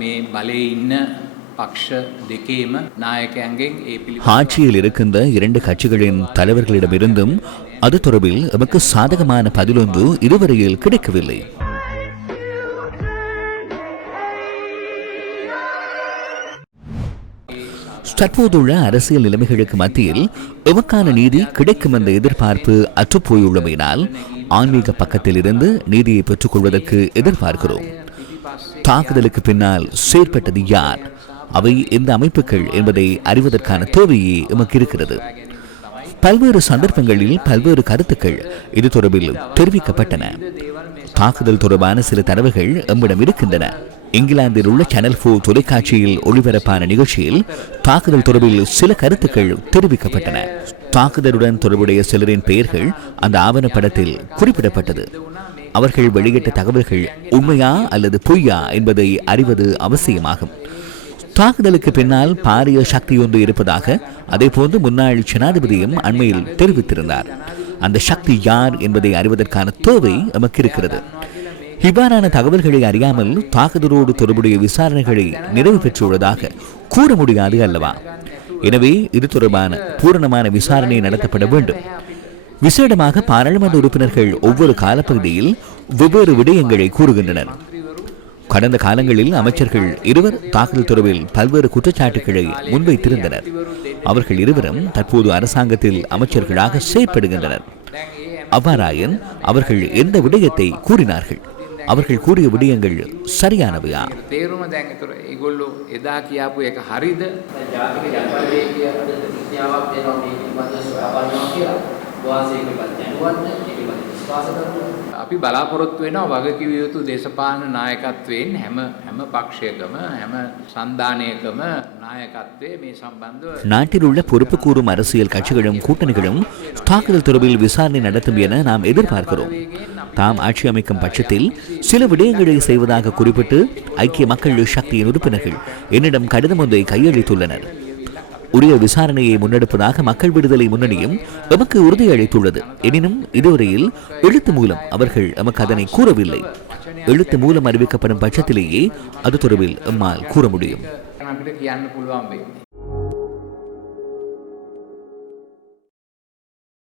මේ බලය ඉන්න පක්ෂ දෙකේම නායකයන්ගෙන් ඒ පිළි ஆட்சியில் இருக்கின்ற இரண்டு கட்சிகளின் தலைவர்களிடமிருந்தும் அது தொடர்பில் எமக்கு சாதகமான பதிலொன்று இதுவரையில் கிடைக்கவில்லை தற்போதுள்ள அரசியல் நிலைமைகளுக்கு மத்தியில் எமக்கான நீதி கிடைக்கும் என்ற எதிர்பார்ப்பு அற்றுப்போயுள்ளமையினால் ஆன்மீக பக்கத்தில் இருந்து நீதியை பெற்றுக்கொள்வதற்கு எதிர்பார்க்கிறோம் தாக்குதலுக்கு பின்னால் செயற்பட்டது யார்? அவை எந்த அமைப்புகள் என்பதை அறிவதற்கான தேவையே எமக்கு இருக்கிறது. பல்வேறு சந்தர்ப்பங்களில் பல்வேறு கருத்துக்கள் இது தொடர்பில் தெரிவிக்கப்பட்டன. தாக்குதல் தொடர்பான சில தரவுகள் எம்மிடம் இருக்கின்றன. இங்கிலாந்தில் உள்ள சேனல் போர் தொலைக்காட்சியில் ஒளிபரப்பான நிகழ்ச்சியில் தாக்குதல் தொடர்பில் சில கருத்துக்கள் தெரிவிக்கப்பட்டன. தாக்குதலுடன் தொடர்புடைய சிலரின் பெயர்கள் அந்த ஆவணப்படத்தில் குறிப்பிடப்பட்டது. அவர்கள் வெளியிட்ட தகவல்கள் உண்மையா அல்லது பொய்யா என்பதை அறிவது அவசியமாகும். தாக்குதலுக்கு பின்னால் பாரிய சக்தி ஒன்று இருப்பதாக அதே போன்று முன்னாள் ஜனாதிபதியும் அண்மையில் தெரிவித்திருந்தார். அந்த சக்தி யார் என்பதை அறிவதற்கான தேவை நமக்கு இருக்கிறது இவ்வாறான தகவல்களை அறியாமல் தாக்குதலோடு தொடர்புடைய விசாரணைகளை நிறைவு பெற்றுள்ளதாக கூற முடியாது அல்லவா? எனவே இது தொடர்பான பூரணமான விசாரணை நடத்தப்பட வேண்டும். விசேடமாக பாராளுமன்ற உறுப்பினர்கள் ஒவ்வொரு காலப்பகுதியில் வெவ்வேறு விடயங்களை கூறுகின்றனர். கடந்த காலங்களில் அமைச்சர்கள் இருவர் தாக்குதல் தொடர்பில் பல்வேறு குற்றச்சாட்டுகளை முன்வைத்திருந்தனர். அவர்கள் இருவரும் தற்போது அரசாங்கத்தில் அமைச்சர்களாக செயற்படுகின்றனர். அவ்வாறாயின் அவர்கள் எந்த விடயத்தை கூறினார்கள்? அவர்கள் கூறிய விடயங்கள் சரியானவையா? තේරුම දැන් එතුර ඒගොල්ලෝ එදා කියාපු එක හරිද ජාතික ජනපදයේ කියන ප්‍රතිඥාවක් දෙනවා මේ පිළිබඳව සොයා බලනවා කියලා. වාසය පිළිබඳ දැනුවත් නැහැ, ඒ පිළිබඳ විශ්වාස කරනවා. අපි බලාපොරොත්තු වෙනවා වගකිව යුතු දේශපාලන නායකත්වයෙන් හැම හැම පක්ෂයකම හැම සන්ධානයකම නායකත්වය මේ සම්බන්ධව நாட்டில் உள்ள பொறுப்பு கூறும் அரசியல் கட்சிகளும் கூட்டணிகளும் தாக்குதல் தொடர்பில் விசாரணை நடத்தும் என நாம் எதிர்பார்க்கிறோம் தாம் ஆட்சி அமைக்கும் பட்சத்தில் சில விடயங்களை செய்வதாக குறிப்பிட்டு ஐக்கிய மக்கள் சக்தியின் உறுப்பினர்கள் என்னிடம் கடிதம் ஒன்றை கையளித்துள்ளனர் உரிய விசாரணையை முன்னெடுப்பதாக மக்கள் விடுதலை முன்னணியும் எமக்கு உறுதியளித்துள்ளது எனினும் இதுவரையில் எழுத்து மூலம் அவர்கள் எமக்கு அதனை கூறவில்லை. எழுத்து மூலம் அறிவிக்கப்படும் பட்சத்திலேயே அது தொடர்பில் எம்மால் கூற முடியும்.